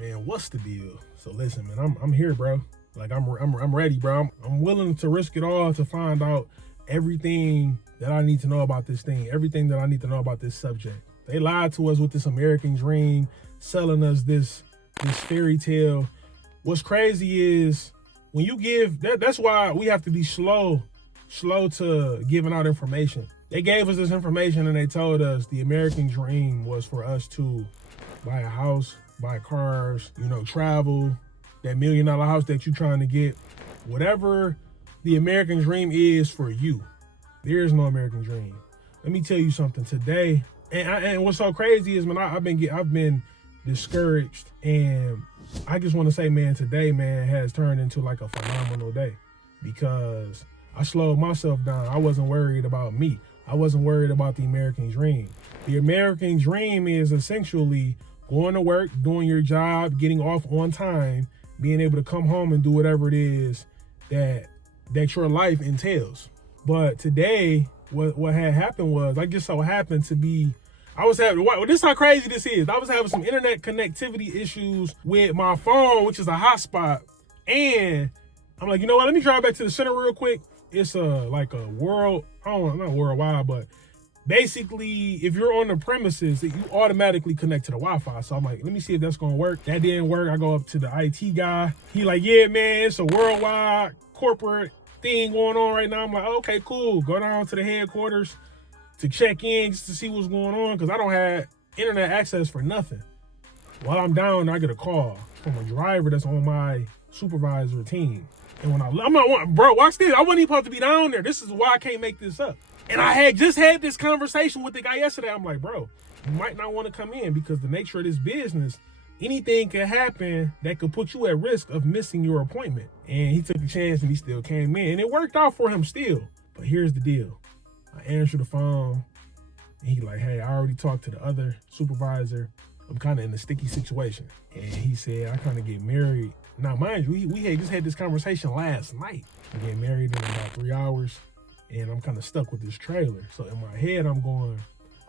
Man, what's the deal? So listen, man, I'm here, bro. Like I'm ready, bro. I'm willing to risk it all to find out everything that I need to know about this thing, everything that I need to know about this subject. They lied to us with this American dream, selling us this fairy tale. What's crazy is when you give that's why we have to be slow to giving out information. They gave us this information and they told us the American dream was for us to buy a house, buy cars, travel, that $1 million house that you're trying to get. Whatever the American dream is for you, there is no American dream. Let me tell you something today. And what's so crazy is, man, I've been discouraged, and I just want to say, man, today, man, has turned into like a phenomenal day because I slowed myself down. I wasn't worried about me. I wasn't worried about the American dream. The American dream is essentially going to work, doing your job, getting off on time, being able to come home and do whatever it is that your life entails. But today, what had happened was, I just so happened to be, this is how crazy this is. I was having some internet connectivity issues with my phone, which is a hotspot. And I'm like, you know what? Let me drive back to the center real quick. It's like a world, I don't know, not worldwide, but basically, if you're on the premises, you automatically connect to the Wi-Fi. So I'm like, let me see if that's going to work. That didn't work. I go up to the IT guy. He like, yeah, man, it's a worldwide corporate thing going on right now. I'm like, okay, cool. Go down to the headquarters to check in just to see what's going on because I don't have internet access for nothing. While I'm down, I get a call from a driver that's on my supervisor team. And when I'm not, bro, watch this. I wasn't even supposed to be down there. This is why I can't make this up. And I had just had this conversation with the guy yesterday. I'm like, bro, you might not want to come in because the nature of this business, anything could happen that could put you at risk of missing your appointment. And he took a chance and he still came in. And it worked out for him still. But here's the deal. I answered the phone. And he like, hey, I already talked to the other supervisor. I'm kind of in a sticky situation. And he said, I kind of get married. Now, mind you, we had just had this conversation last night. I get married in about 3 hours. And I'm kind of stuck with this trailer. So in my head, I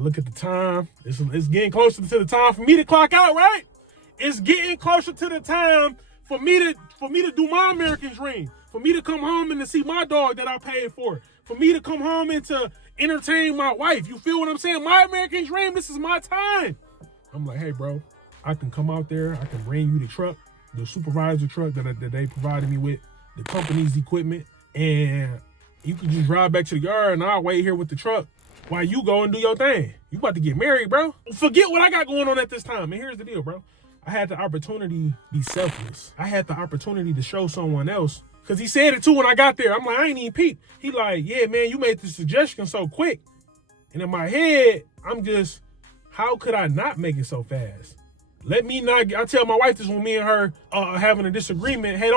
look at the time. It's getting closer to the time for me to clock out, right? It's getting closer to the time for me to do my American dream. For me to come home and to see my dog that I paid for. For me to come home and to entertain my wife. You feel what I'm saying? My American dream, this is my time. I'm like, hey, bro, I can come out there. I can bring you the truck, the supervisor truck that they provided me with, the company's equipment, and you can just drive back to the yard and I'll wait here with the truck while you go and do your thing. You about to get married, bro. Forget what I got going on at this time. And here's the deal, bro. I had the opportunity to be selfless. I had the opportunity to show someone else. Because he said it too when I got there. I'm like, I ain't even peeped. He like, yeah, man, you made the suggestion so quick. And in my head, I'm just, how could I not make it so fast? I tell my wife this when me and her having a disagreement. Hey,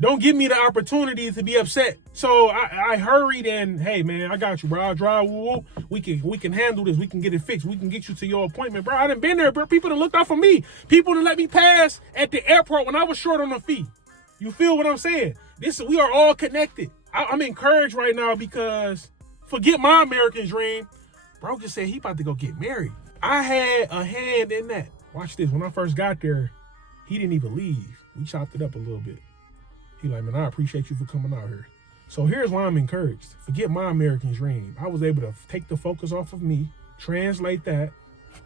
don't give me the opportunity to be upset. So I hurried and, hey, man, I got you, bro. I'll drive. We can handle this. We can get it fixed. We can get you to your appointment, bro. I done been there, bro. People done looked out for me. People done let me pass at the airport when I was short on the fee. You feel what I'm saying? We are all connected. I'm encouraged right now because forget my American dream. Bro just said he about to go get married. I had a hand in that. Watch this. When I first got there, he didn't even leave. We chopped it up a little bit. He like, man, I appreciate you for coming out here. So here's why I'm encouraged. Forget my American dream. I was able to take the focus off of me, translate that,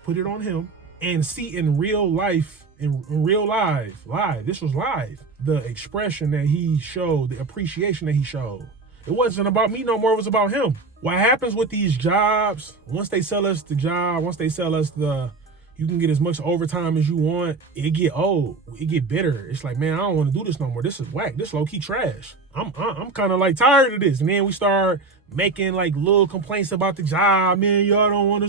put it on him, and see in real life, live. This was live. The expression that he showed, the appreciation that he showed. It wasn't about me no more. It was about him. What happens with these jobs, once they sell us the job, once they sell us you can get as much overtime as you want, it get old. It get bitter. It's like, man, I don't want to do this no more. This is whack. This low-key trash. I'm kind of like tired of this. And then we start making like little complaints about the job. Man, y'all don't want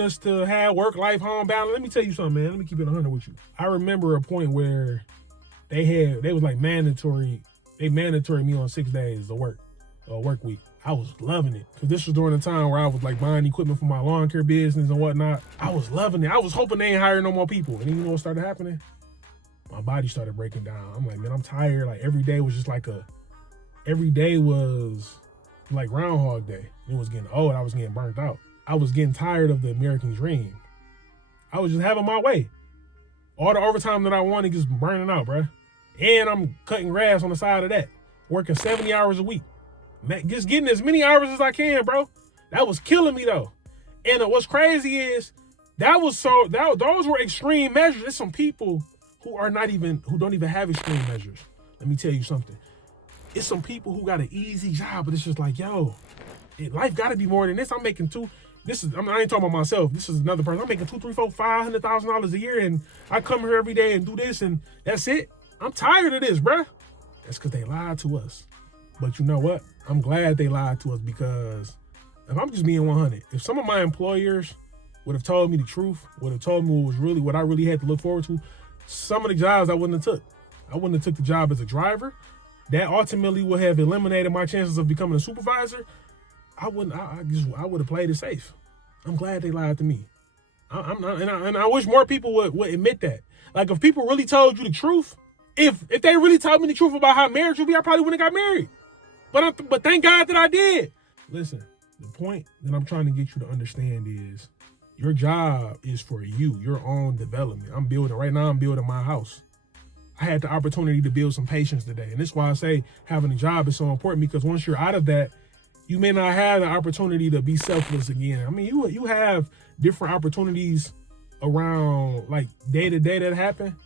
us to have work-life home balance. Let me tell you something, man. Let me keep it 100 with you. I remember a point where they was like mandatory. They mandatory me on 6 days of work week. I was loving it because this was during the time where I was like buying equipment for my lawn care business and whatnot. I was loving it. I was hoping they ain't hire no more people. And you know what started happening? My body started breaking down. I'm like, man, I'm tired. Like every day was like Groundhog Day. It was getting old. I was getting burnt out. I was getting tired of the American dream. I was just having my way. All the overtime that I wanted is burning out, bro. And I'm cutting grass on the side of that. Working 70 hours a week. Man, just getting as many hours as I can, bro. That was killing me, though. And what's crazy is, those were extreme measures. There's some people who don't even have extreme measures. Let me tell you something. It's some people who got an easy job, but it's just like, yo, life got to be more than this. I ain't talking about myself. This is another person. I'm making $200,000, $300,000, $500,000 a year, and I come here every day and do this, and that's it. I'm tired of this, bruh. That's because they lied to us. But you know what? I'm glad they lied to us, because if I'm just being 100, if some of my employers would have told me the truth, would have told me what I really had to look forward to, some of the jobs I wouldn't have took. I wouldn't have took the job as a driver. That ultimately would have eliminated my chances of becoming a supervisor. I would have played it safe. I'm glad they lied to me. I'm not, and I wish more people would admit that. Like, if people really told you the truth, if they really told me the truth about how marriage would be, I probably wouldn't have got married. But thank God that I did. Listen, the point that I'm trying to get you to understand is, your job is for you, your own development. Right now I'm building my house. I had the opportunity to build some patience today. And that's why I say having a job is so important, because once you're out of that, you may not have the opportunity to be selfless again. I mean, you have different opportunities around, like, day to day that happen.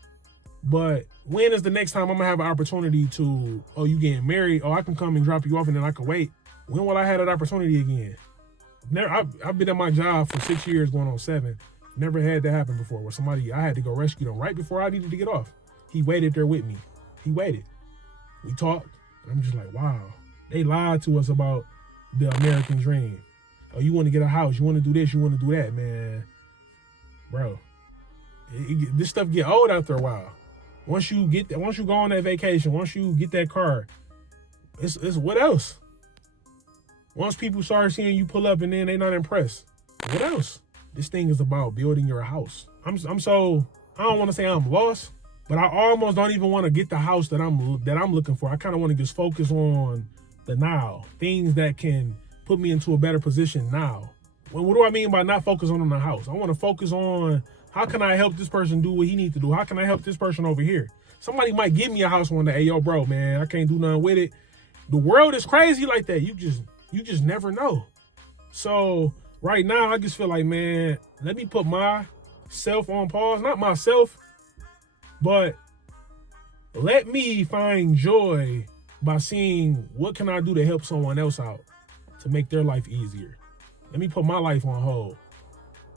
But when is the next time I'm gonna have an opportunity to, oh, you getting married? Oh, I can come and drop you off and then I can wait. When will I have that opportunity again? I've been at my job for 6 years, going on 7. Never had that happen before, where I had to go rescue them right before I needed to get off. He waited there with me. He waited. We talked. I'm just like, wow. They lied to us about the American dream. Oh, you want to get a house. You want to do this. You want to do that, man. Bro, this stuff get old after a while. Once you go on that vacation, once you get that car, it's what else? Once people start seeing you pull up and then they're not impressed, what else? This thing is about building your house. I don't want to say I'm lost, but I almost don't even want to get the house that I'm looking for. I kind of want to just focus on the now, things that can put me into a better position now. What do I mean by not focusing on the house? I want to focus on, how can I help this person do what he needs to do? How can I help this person over here? Somebody might give me a house one day. Hey, yo, bro, man, I can't do nothing with it. The world is crazy like that. You just never know. So right now, I just feel like, man, let me put myself on pause. Not myself, but let me find joy by seeing what can I do to help someone else out to make their life easier. Let me put my life on hold.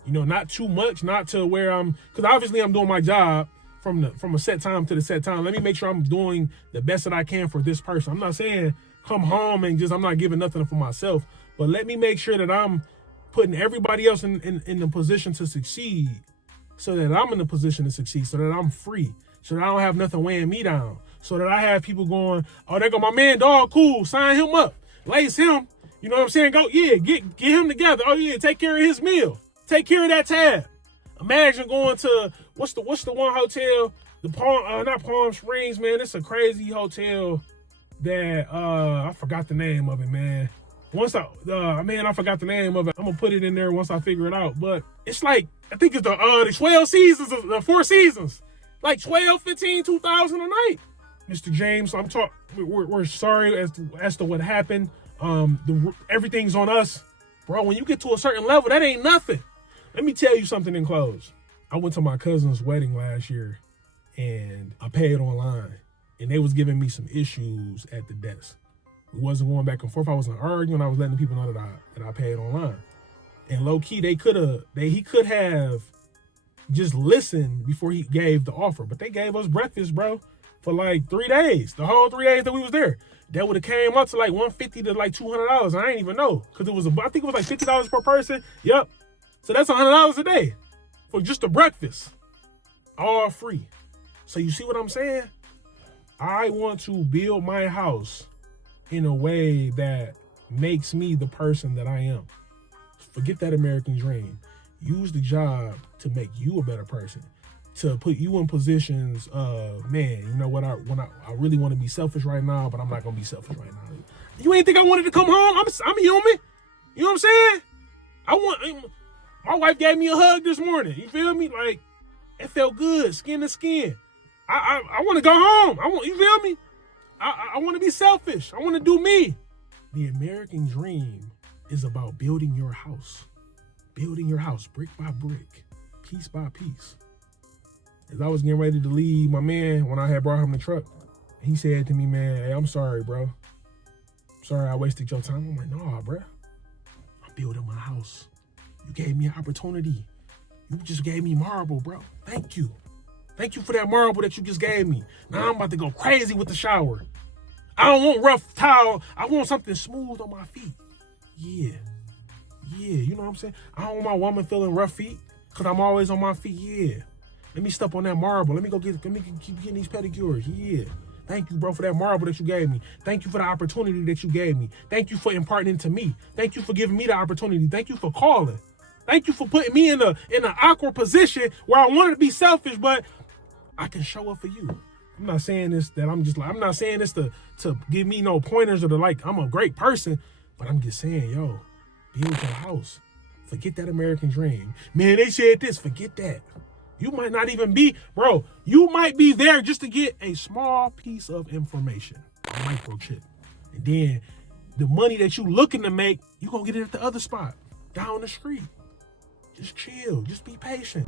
Not too much, not to where because obviously I'm doing my job from a set time to the set time. Let me make sure I'm doing the best that I can for this person. I'm not saying come home and I'm not giving nothing for myself, but let me make sure that I'm putting everybody else in the position to succeed, so that I'm in the position to succeed, so that I'm free, so that I don't have nothing weighing me down, so that I have people going, oh, there go my man, dog, cool, sign him up, lace him, you know what I'm saying? Go, yeah, get him together. Oh yeah, take care of his meal, take care of that tab. Imagine going to what's the one hotel, not Palm Springs, man. It's a crazy hotel that I forgot the name of it, man. I forgot the name of it. I'm gonna put it in there once I figure it out. But it's like, I think it's the 12 seasons, the 4 seasons, like 12, 15, 2,000 a night. Mr. James, we're sorry as to what happened. Everything's on us, bro. When you get to a certain level, that ain't nothing. Let me tell you something in close. I went to my cousin's wedding last year, and I paid online, and they was giving me some issues at the desk. We wasn't going back and forth. I wasn't arguing. I was letting people know that I paid online. And low key, he could have just listened before he gave the offer. But they gave us breakfast, bro, for like 3 days. The whole 3 days that we was there. That would have came up to like $150 to like $200. I didn't even know, because I think it was like $50 per person. Yep. So that's $100 a day for just a breakfast, all free. So you see what I'm saying? I want to build my house in a way that makes me the person that I am. Forget that American dream. Use the job to make you a better person, to put you in positions of, man, you know what, I really want to be selfish right now, but I'm not going to be selfish right now. You ain't think I wanted to come home? I'm human. You know what I'm saying? My wife gave me a hug this morning. You feel me? Like, It felt good, skin to skin. I want to go home. You feel me? I want to be selfish. I want to do me. The American dream is about building your house. Building your house brick by brick, piece by piece. As I was getting ready to leave my man, when I had brought him the truck, he said to me, man, hey, I'm sorry, bro. Sorry I wasted your time. I'm like, nah, bro. I'm building my house. You gave me an opportunity. You just gave me marble, bro. Thank you. Thank you for that marble that you just gave me. Now I'm about to go crazy with the shower. I don't want rough towel. I want something smooth on my feet. Yeah, you know what I'm saying? I don't want my woman feeling rough feet because I'm always on my feet. Yeah. Let me step on that marble. Let me keep getting these pedicures. Yeah. Thank you, bro, for that marble that you gave me. Thank you for the opportunity that you gave me. Thank you for imparting into me. Thank you for giving me the opportunity. Thank you for calling. Thank you for putting me in an awkward position where I wanted to be selfish, but I can show up for you. I'm not saying this I'm not saying this to give me no pointers or to like, I'm a great person, but I'm just saying, yo, build your house. Forget that American dream. Man, they said this, forget that. You might not even be, bro, you might be there just to get a small piece of information, a microchip. And then the money that you looking to make, you gonna get it at the other spot, down the street. Just chill, just be patient.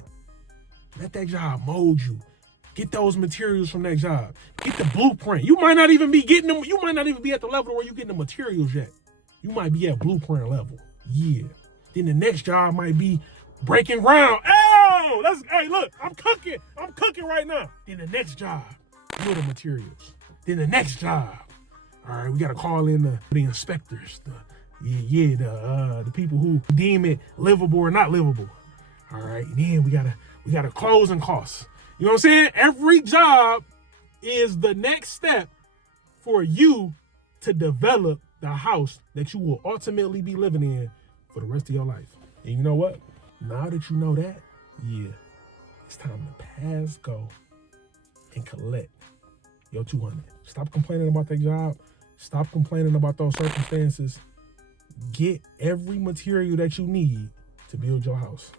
Let that job mold you. Get those materials from that job. Get the blueprint. You might not even be getting them. You might not even be at the level where you're getting the materials yet. You might be at blueprint level. Yeah. Then the next job might be breaking ground. Oh, hey, look, I'm cooking. I'm cooking right now. Then the next job, build the materials. Then the next job, all right, we got to call in the inspectors, the people who deem it livable or not livable. All right, and then we gotta closing costs. You know what I'm saying? Every job is the next step for you to develop the house that you will ultimately be living in for the rest of your life. And you know what? Now that you know that, yeah, it's time to pass go and collect your 200. Stop complaining about that job. Stop complaining about those circumstances. Get every material that you need to build your house.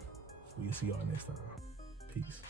We'll see y'all next time. Peace.